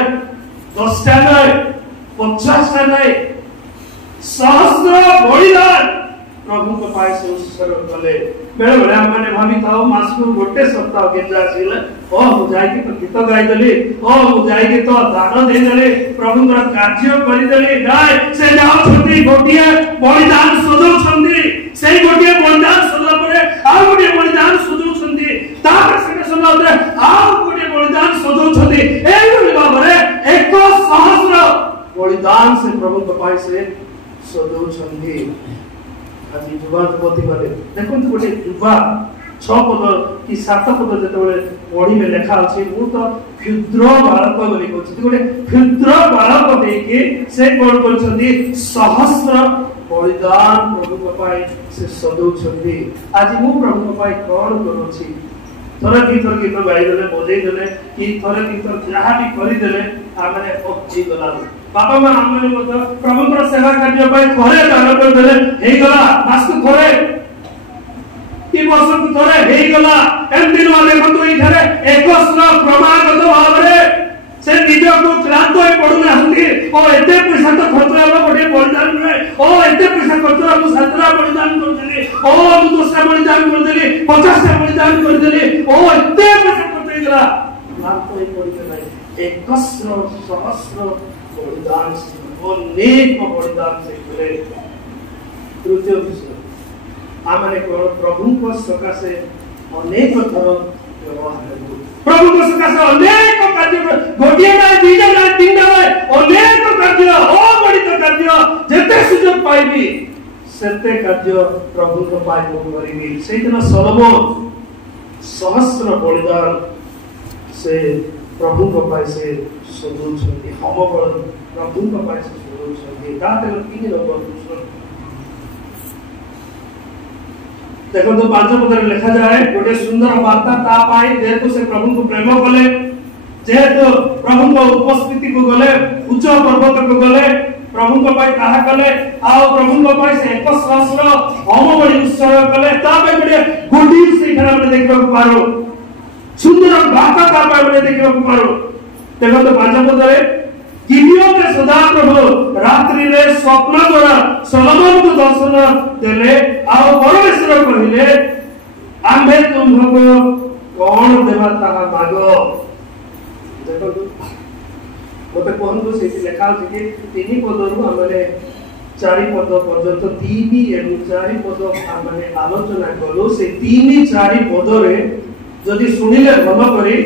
10टा नाय 50टा नाय सहस्र बलिदान प्रभु को पाए से उत्सर्ग कले बेले बेले हमने भाभी थाओ मास को गोटे सप्ताह के जासिले ओ मु जाई के तो गीत गाई देली ओ मु जाई के तो दान दे देली प्रभु का कार्य करि देली गाय से जाओ छथि गोटिए बलिदान सजौ छथि सेही गोटिए बलिदान सजला परे आ गोटिए बलिदान सजौ छथि तापर से सुनाउते आ गोटिए बलिदान सजौ छथि एई बोली बाबरे 1,000 बलिदान से प्रभु को पाए से सजौ छथि आज युवा युवती मैंने देखो गोटे युवा 6 पद कि 7 पद जो पढ़े लेखा अच्छे मु तो क्षुद्र बालक बोली कहते गोटे क्षुद्र बालक देखिए से कौन कर सहस्र बलिदान प्रभु से सदौଛନ୍ତି आज मु प्रभु कौन करूँ थोड़ा की थोड़ा गीत गाईदे बजे देले कि थोड़ा की थोड़ा जहाँ भी करदेले आम गला बापा माँ आम प्रभु सेवा कार्य थोड़े दान करदे मास को थोड़े कि वर्ष को थोड़े एमती नुआ देखो ये एक क्रमागत भाव से निज को क्लांत हो पड़ूना एत पैसा तो खर्च हम गोटे बलिदान नुहे एत पैसा खर्च हम 7टा बलिदान करदेली मु 10टा बलिदान करदेली 50टा बलिदान करदेली एत पैसा खर्च होगा क्लांत हो पड़े एक सहस्र बलिदान अनेक बलिदान से कले तृतीय विषय आम प्रभु को सकाशे अनेक थर व्यवहार प्रभु को सकाशे अनेक कार्य गोटे ना 2टा ना 3टा अनेक कार्य अगणित कार्य जेते सुजोग पाइबी सेते कार्य प्रभु को पाइबो करिबी से दिन सोलोमन सहस्र बलिदान से प्रभु को पाइ से सदौଛନ୍ତି हम प्रभु को पाइ से सदौଛନ୍ତି ताते 3 नंबर देखो तो 5 पद लिखा जाए गोटे सुंदर वार्ता ता पाई जेहेतु से प्रभु को प्रेम कले जेहेतु प्रभु को उपस्थिति को गले उच्च पर्वत को गले प्रभु को पाई ताहा कले आ प्रभु को पाई से एक सहस्र होम बलि उत्सर्ग कले ता पे गोटे गुडी से खरा में देखबा को पारो सुंदर वार्ता ता पे में देखबा को पारो देखो तो 5 पद रे गिदियोन के सदा प्रभु रात्रि रे स्वप्न द्वारा सोलोमन को दर्शन देले आ परमेश्वर कहिले आम्भे तुमको कौन देवा ताहा मागो देखो मते कहंतु से लेखा अछि कि 3 पदरु हमरे 4 पद पर्यंत 3 एवं 4 पद हमरे आलोचना कलो से 3 4 पद रे जदि सुनिले भलो करी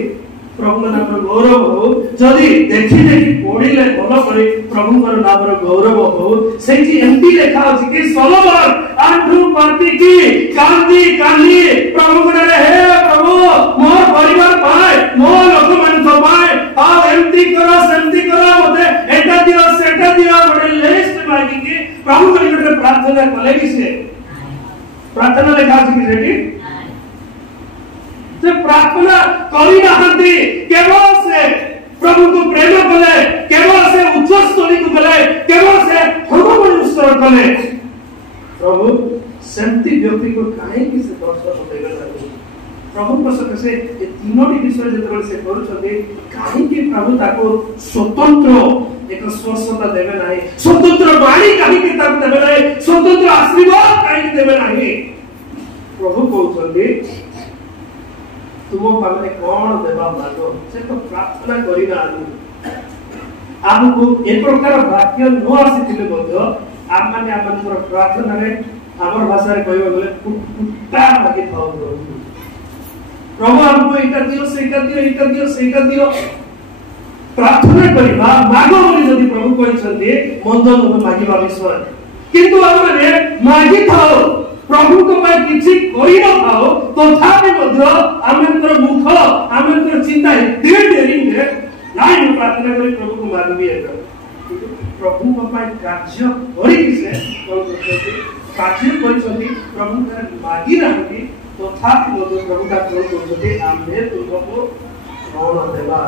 प्रभु नाम गौरव हो जदि देखि देखि पढ़िले भलो करे प्रभु नाम गौरव हो सेठी एमती लेखा अछि कि सोलोमन आंठू पाती की कांदी कांदी प्रभु रे हे प्रभु मोर परिवार पाए मोर लोक मन तो पाए आ एमती करो सेमती करो मते एटा दियो सेटा दियो बड़े लिस्ट मांगी के प्रभु के प्रार्थना कले कि से प्रार्थना लेखा अछि कि सेठी से प्रार्थना करी नाहंती केवल से प्रभु को प्रेम कले केवल से उच्च स्तरी को कले केवल से भगवान स्तर कले प्रभु शांति व्यक्ति को काहे कि से दर्शन देगा प्रभु को से ये तीनोटी विषय जेतबे से करूछते काहे कि प्रभु ताको स्वतंत्र एक स्वस्थता देबे नाही स्वतंत्र वाणी काहे कि ताको देबे नाही स्वतंत्र आशीर्वाद काहे कि देबे नाही प्रभु कहउछते तुम पाने कौन देवा मागो से तो प्रार्थना करिना आमको एक प्रकार वाक्य न आसीथिले मध्य आम माने हमर प्रार्थना रे हमर भाषा रे कहबो बोले कुत्ता मागे थाउ प्रभु हमको एटा दियो सेटा दियो प्रार्थना करिबा मागो बोली जदि प्रभु कहिसथि मंद न मागिबा विषय किंतु हमरे मागी थाओ प्रभु को पाई किछि कोई न थाओ तथापि मध्य आमेंतर मुख आमेंतर चिंता डेरी में नाइ प्रार्थना करी प्रभु को मागबी एका प्रभु को पाई कार्य करी से कार्य करी प्रभु का मागी रहती तथापि मध्य प्रभु का कौन करते आमे तुमको कौन देवा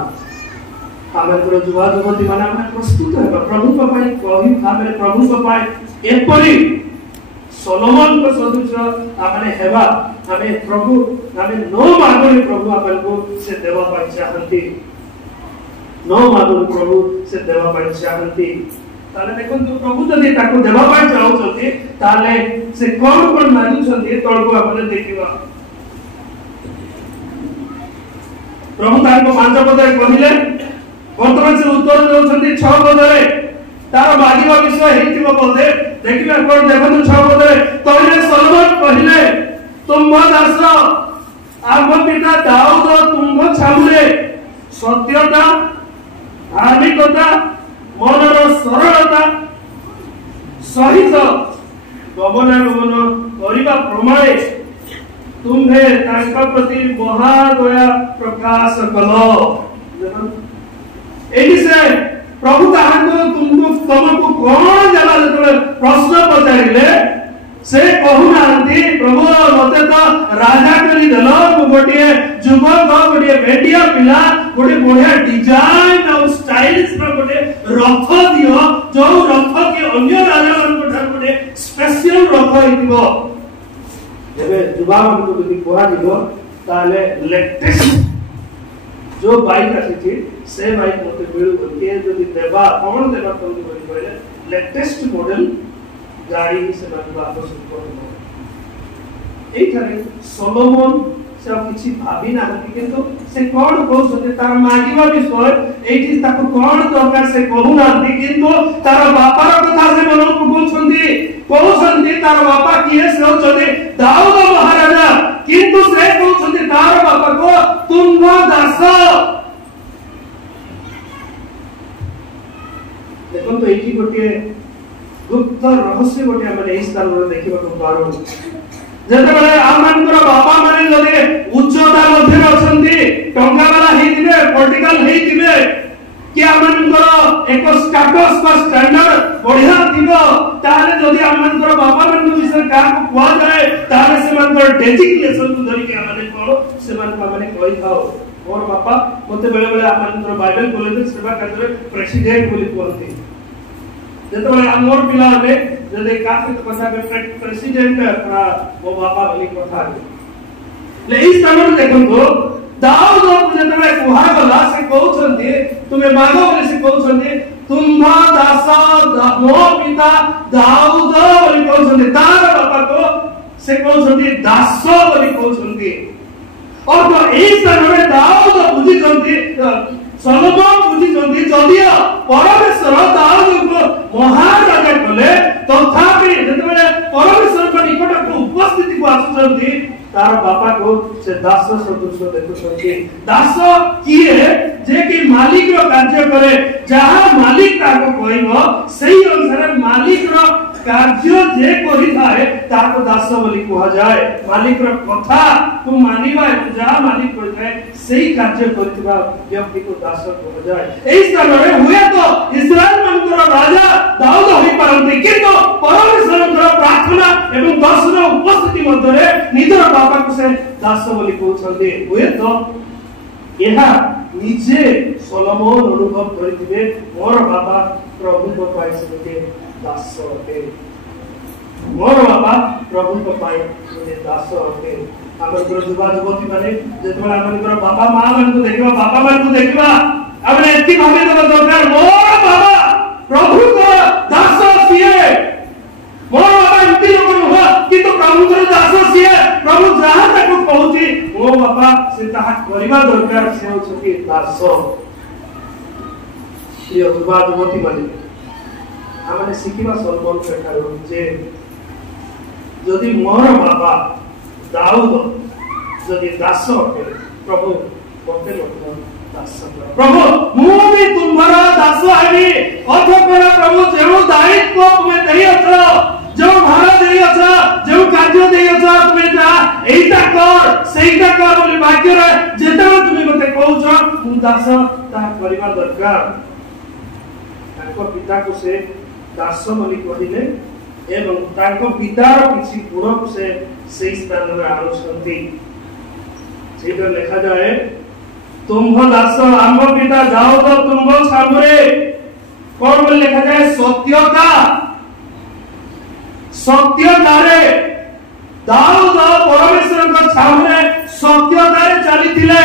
आमेंतर जुवा जुवती माने हम प्रस्तुत है प्रभु को पाई कहि भाबे प्रभु को पाई एपरी सोलोमन को सदृश आमने हेबा हमें प्रभु हमें नो मागोनी प्रभु आपन को से देवा पाई चाहती नो मागोनी प्रभु से देवा पाई चाहती ताले देखो जो प्रभु जदि ताको देवा पाई चाहउछथि ताले से कोन मागुछथि तळको आपने देखिबा प्रभु ताको 5 पदरे कहिले वर्तमान से उत्तर देउछथि 6 पदरे तार मागिबा विषय हेतिबो बोलदे देखिबा कोन देखो 6 पदरे तोले सोलोमन कहिले तुम दास आम पिता दाऊद तुम छामुले सत्यता धार्मिकता मनर सरलता सहित गमनागमन करने प्रमाणे तुम्हें तांका प्रति महादया प्रकाश कलो। से प्रभु तुमको कौन जला प्रश्न पचारे से कहूना प्रभु मत तो राजा करी देल गोटे युवक गोटे भेटिया पिला गोटे बढ़िया डिजाइन और स्टाइलिश गोटे रथ दियो जो रथ के अन्य राजा गोटे स्पेशल रथ हो युवा मान को कह लेटेस्ट जो बाइक आसी से बाइक मते मिलु के जदि देबा कौन देबा तो कहले लेटेस्ट मॉडल गाड़ी से आवश्यक पड़ो एठारे सोलोमन से किछि भाबी ना किंतु से कोन कहउछते तार मागिबा विषय एठी ताको कोन दरकार से कहू ना किंतु तार बापार कथा से मन को कहउछंती तार बापा किए से होछते दाऊद महाराजा किंतु से कहउछंती तार बापा को तुम दास देखो तो एठी गोटे गुप्त रहस्य गोटे हमने इस स्थान में देखिबा को पारो जते बेले आमानकर बापा माने जदि उच्चता मध्य अछंती टंका वाला हेतिबे पॉलिटिकल हेतिबे कि आमानकर एक स्टेटस का स्टैंडर्ड बढ़िया थिबो ताले जदि आमानकर बापा मान विषय का को जाए ताले से मानकर डेजिग्नेशन को धरि के आमाने कोन से मान माने कहि थाओ और बापा मते बेले बेले आमानकर बाइबल कॉलेज सेवा कार्य प्रेसिडेंट बोली कहते जतबे हमर पिला ने जदे काफी कथा के प्रेसिडेंट वो बापा बोली कथा ले इस समय देखो दाऊद जतबे कुहा गला से कहउछंती तुमे मागो बोली से कहउछंती तुम्हा दास मो पिता दाऊद बोली कहउछंती तार बापा को से कहउछंती दास बोली कहउछंती और तो इस समय दाऊद बुझिछंती सोलोमन बुझिछंती जदियो परमेश्वर दाऊद को महाराजा कले तथापि जतबे परमेश्वर को निकट को उपस्थिति को आछंती तार बापा को से दास सदृश देखुछंती दास किए जे कि मालिक रो कार्य करे जहां मालिक ताको कहइबो सही अनुसार मालिक रो कार्य जे करि थाए ताको दास बोली कहा जाए मालिक रो कथा को मानिबा जहां मालिक करि थाए सही कार्य करथिबा व्यक्ति को दास कहा जाए एई स्थान हुए तो इस्राएल मनकर राजा दाऊद होई पारंती किंतु परमेश्वर प्रार्थना एवं दर्शन उपस्थिति मध्य निजर बापा को से दास बोली कहउछंती हुए तो एहा निजे सोलोमन अनुभव करथिबे मोर बाबा प्रभु को पाइसे के दास होते मोर बाबा प्रभु को पाइ के दास होते हमर युवा युवती माने जेतबा हमर बाबा मां मान को देखबा बाबा मान को देखबा हमने एति भाबे तो दरकार मोर बाबा प्रभु को दास सिए मोर बाबा एति लोग हुआ कि तो प्रभु को दास सिए प्रभु जहां तक पहुंची ओ बाबा से ताहा करबा दरकार से होछकी दास ये युवा युवती माने हमने शिखिबा सोलोमन ठारो जे जदि मोर बाबा दाऊद जदि दास होते प्रभु मते दास प्रभु मु भी तुम्हारा दास हेबी अथवा प्रभु जो दायित्व तुम्हें देई अछ जो भार देई अछ जो कार्य देई अछ तुम्हें जा एटा कर सेटा कर बोली वाक्य रे जेता तुम्हें मते कहउछ मु दास ता परिवार दरकार ताको पिता को से दास बोली कहिले एवं ताको पितार किछि गुण को से सही स्थान में आनुछंती जेटा लिखा जाए तुम दास आम पिता जाओ तो तुम सामने कौन बोल लिखा जाए सत्यता सत्यता रे दाऊद परमेश्वर को सामने सत्यता रे चली थिले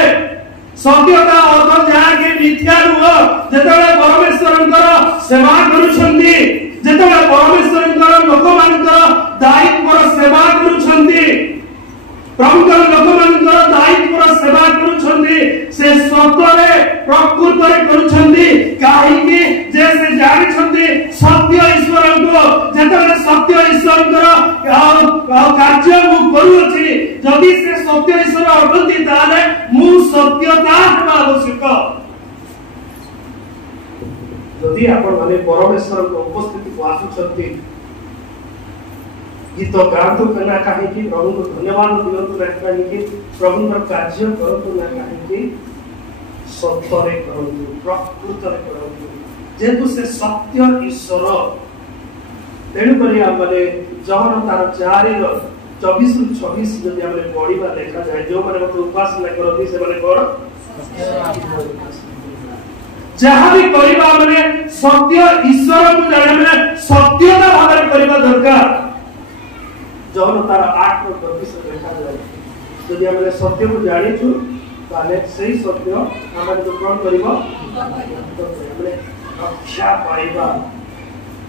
सत्यता अर्थ जहा के मिथ्या रुह जेतबे परमेश्वरंकर सेवा करूछंती जेतबे परमेश्वरंकर लोक मानकर दायित्वर सेवा करूछंती प्रभुकर लोक मानकर दायित्वर सेवा करूछंती से सत्यरे प्रकृतरे करूछंती काहे कि जे से जानिछंती सत्य ईश्वरंको जेतबे सत्य ईश्वरंकर कार्य मु करूछि जदि से सत्य ईश्वर अटंती ताले मु सत्यता आवश्यक जदि आपण माने परमेश्वर को उपस्थिति को आसुछंती गीत गातु ना कहीं प्रभु को धन्यवाद दिंतु ना कहीं प्रभु कार्य करूँ ना कहीं सत्य करूँ प्रकृत करूँ जेहेतु से सत्य ईश्वर तेणुक जहन तार 4:24-26 जदि आम पढ़ा लेखा जाए जो मैंने उपासना करती जहाँ भी करवा मैंने सत्य ईश्वर को जाने सत्यता भाव करने दरकार जहन तार 8:24 लेखा जाए जदि आम सत्य को जानीचु से सत्य आम कौन कर रक्षा पाइबा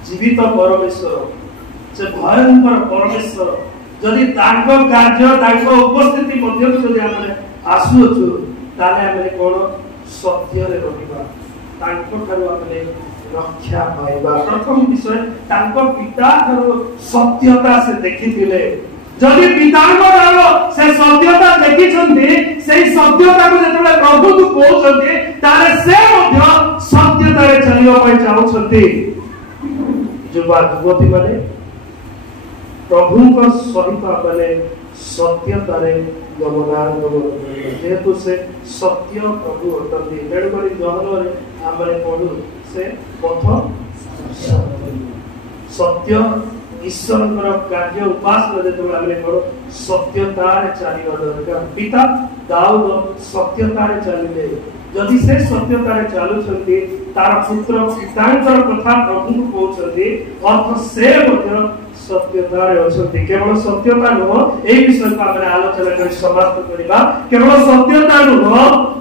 जीवित परमेश्वर से भयंकर परमेश्वर जदि तांको कार्य तांको उपस्थिति मध्य जदि आमे आसुछु ताले आमे कोन सत्य रे रहिबा तांको ठारो आमे रक्षा पाइबा प्रथम विषय तांको पिता ठारो सत्यता से देखिथिले जदि पितांको ठारो से सत्यता देखिछन्ती सेही सत्यता को जेतले प्रभु को कहउछन्ती तारे से मध्य सत्यता रे चलिबा पय चाहउछन्ती युवा युवती माने प्रभु को सहित मैंने सत्यतारे गमनागमन जेहेतु से सत्य प्रभु अटंती तेणुक जहन आम पढ़ू से पथ सत्य ईश्वर कार्य उपासना जो पढ़ू सत्यतार चलवा दरकार पिता दाऊद सत्यतार चलिले जदि से सत्यतार चलुछन्ति तार पुत्र पितांकर कथा प्रभु को कहउछन्ति अर्थ से सत्यतार अछन्ति केवल सत्यता नुह एई विषय को आमे आलोचना कर समाप्त करिबा केवल सत्यता नुह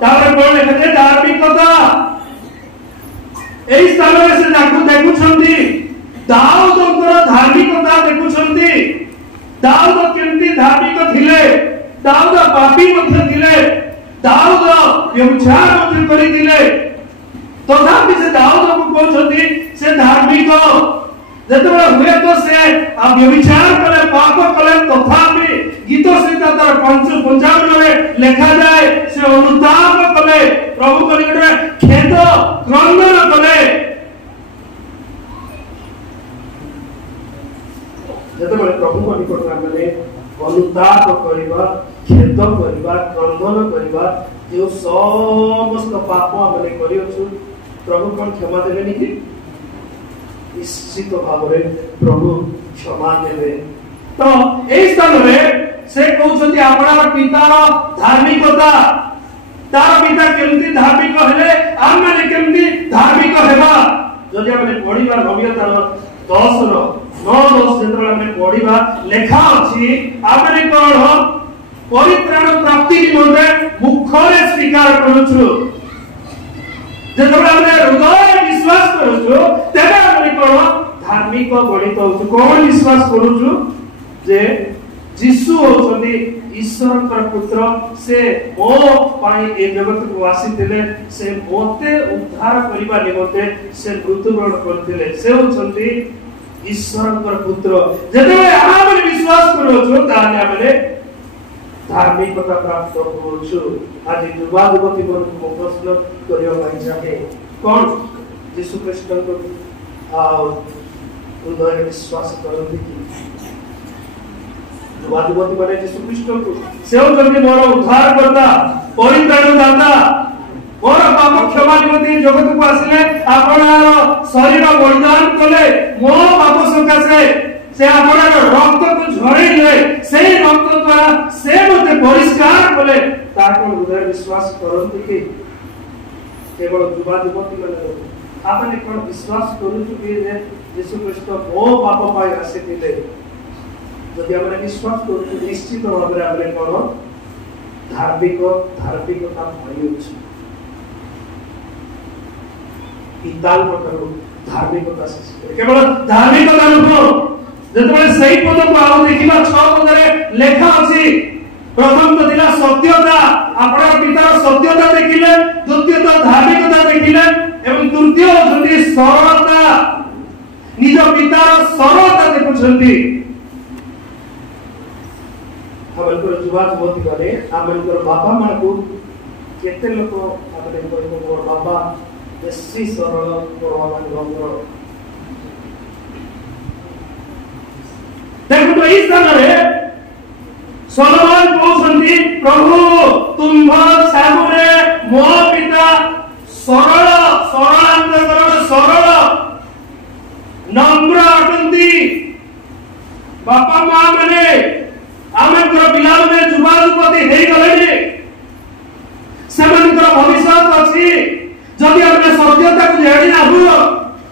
तापर कोन लेखते धार्मिकता एई स्थान रे से जाकु देखुछन्ति दाऊदଙ୍କର धार्मिकता देखुछन्ति दाऊद केमती धार्मिक थिले दाऊद पापी मध्य थिले दाऊद व्यभिचार मध्य करिथिले तथापि से दाऊद को कहउछन्ति से धार्मिक जेतबे हुए तो से व्यभिचार करे पाप करे तथापि गीत संहिता तार 55 में लिखा जाए से अनुताप कले प्रभु को खेद क्रंदन कले जेतबे प्रभु को निकट आमे अनुताप करबा खेद करबा क्रंदन करबा जो समस्त पाप आमे करियछु प्रभु कोन क्षमा देबेनी कि निश्चित भाव में प्रभु क्षमा देवे तो एई स्थान में से कहउछन्ति आपणा पितार धार्मिकता तार पिता केमती धार्मिक हेले आम माने केमती धार्मिक हेबा जदि आमे पढिबा रोमियो तार 10:9-10 जेतरा आमे पढिबा लेखा अछि आमे कोन परित्राण प्राप्ति निमंते मुखरे स्वीकार करूछु जेतबे आमे हृदय विश्वास करूछु तेबे आमे कोन धार्मिक गणित होछु कोन विश्वास करूछु जे यीशु होछन्ति ईश्वरकर पुत्र से ओ पाई ए जगत को आसीथिले से मोते उद्धार करिबा निमंते से मृत्युवरण करथिले से होछन्ति ईश्वरकर पुत्र जेतबे आमे विश्वास करूछु ताने आमे धार्मिकता प्राप्त करूछु आज युवा युवती को प्रश्न करियो भाई चाहे कौन यीशु कृष्ण को हृदय विश्वास करती कि युवा युवती माने यीशु कृष्ण को से होचन्ति मोर उद्धार करता परित्राण दाता मोर पाप क्षमा निमंते जगत को आसिले आपणार शरीर बलिदान कले मो पाप सकाशे से आपणार रक्त को झड़ेले सेही रक्त द्वारा से मते परिष्कार कले ताको हृदय विश्वास करती कि केवल युवा युवती माने आपने कोन विश्वास करूछु कि यीशु कृष्ण मो पाप पाई आसीथिले जदि हमरे विश्वास करूछु निश्चित भाबरे हमरे कोन धार्मिकता पाइछु पिताल करू धार्मिकता से केवल धार्मिकता नुह जेतबे सही पद को आउ देखिबा 6 पद रे लेखा अछि प्रथम तो दिला सत्यता आपन पितार सत्यता देखिले द्वितीय तो धार्मिकता देखिले एवं तृतीय होछन्ति सरलता निज पितार सरलता देखुछन्ति हमनकर युवा युवती माने हमनकर बापा मां को केते लोक आपने कहबो मोर बापा बेसी सरल मोर भगवान देखु परंतु इस समय सोलोमन कहउछन्ती प्रभु तुम सामने मो पिता सरल सरल सरल नम्र अटंती बापा मां माने आमंकर पिला माने जुवा जुवती हेई गलेनी सेमंकर भविष्य अछि जदि हमने सत्यता को जानि ना हो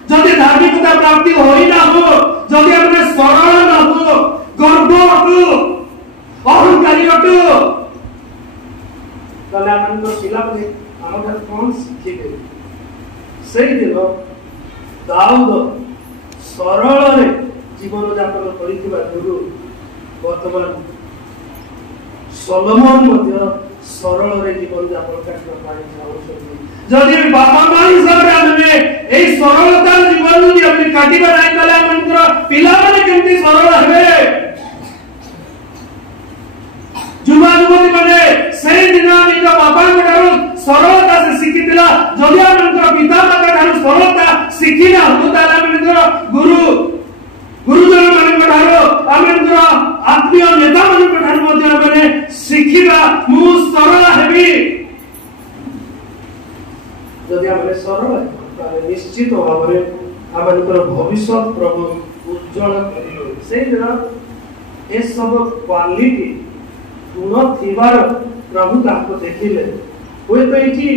जदि धार्मिकता प्राप्ति होई ना हो जदि हमने सरल ना हो गर्व हटु अहंकारी हटु तले आमंकर पिला माने हमर कोन शिखे सेही दिन दाऊद सरल रे जीवन यापन करिथिबा गुरु वर्तमान सोलोमन मध्य सरल रे जीवन यापन करना पाई चाहउछथि जदि बापा मां हिसाब रे हमने एई सरलता जीवन जदि अपनी काटिबा नै तले मंत्र पिला माने केमति सरल हेबे जुवा जुवती माने सेही दिन निज बापा ठारू सरलता से शिखितिला जदि मंत्र पिता माता ठारू सरलता शिखिना हो ताले मंत्र गुरुजन मानक ठारू आमंत्र आत्मीय नेता मानक ठारू मध्य माने शिखिबा मु सरल हेबी जदि आमे सरल ताले निश्चित भाबरे आमंत्र भविष्य प्रभु उज्जवल करियो सेही दिन ए सब क्वालिटी गुण थिबार प्रभु ताको देखिले होय तो एठी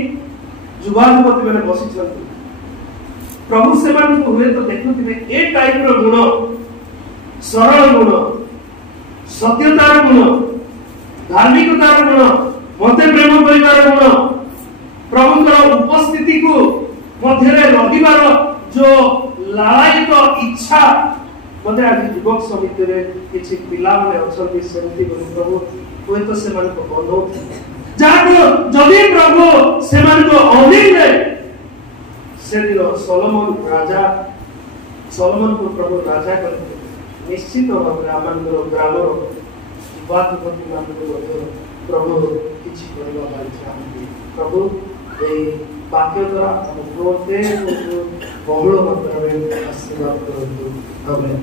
जुवा जुवती माने बसी छथि प्रभु सेमान को हुए तो देखुथिबे ए टाइप रो गुण सरल गुण सत्यतार गुण धार्मिकतार गुण मते प्रेम करिवार गुण प्रभुଙ୍କର उपस्थिति को मध्य रहिबार जो लालायित इच्छा मते आज युवक समिति रे किछि पिला माने अछंती सेमति प्रभु होय तो सेमान को बनौथि जाको जदि प्रभु सेमान को अधीन रे से दिन सोलोमन को प्रभु राजा करते निश्चित भाव में आमंत्र ग्रामर युवापति मान प्रभु किछि करबा पाइ चाहନ୍ତି प्रभु ए वाक्य द्वारा बहुल मात्रा में आशीर्वाद करନ୍ତୁ आमेन।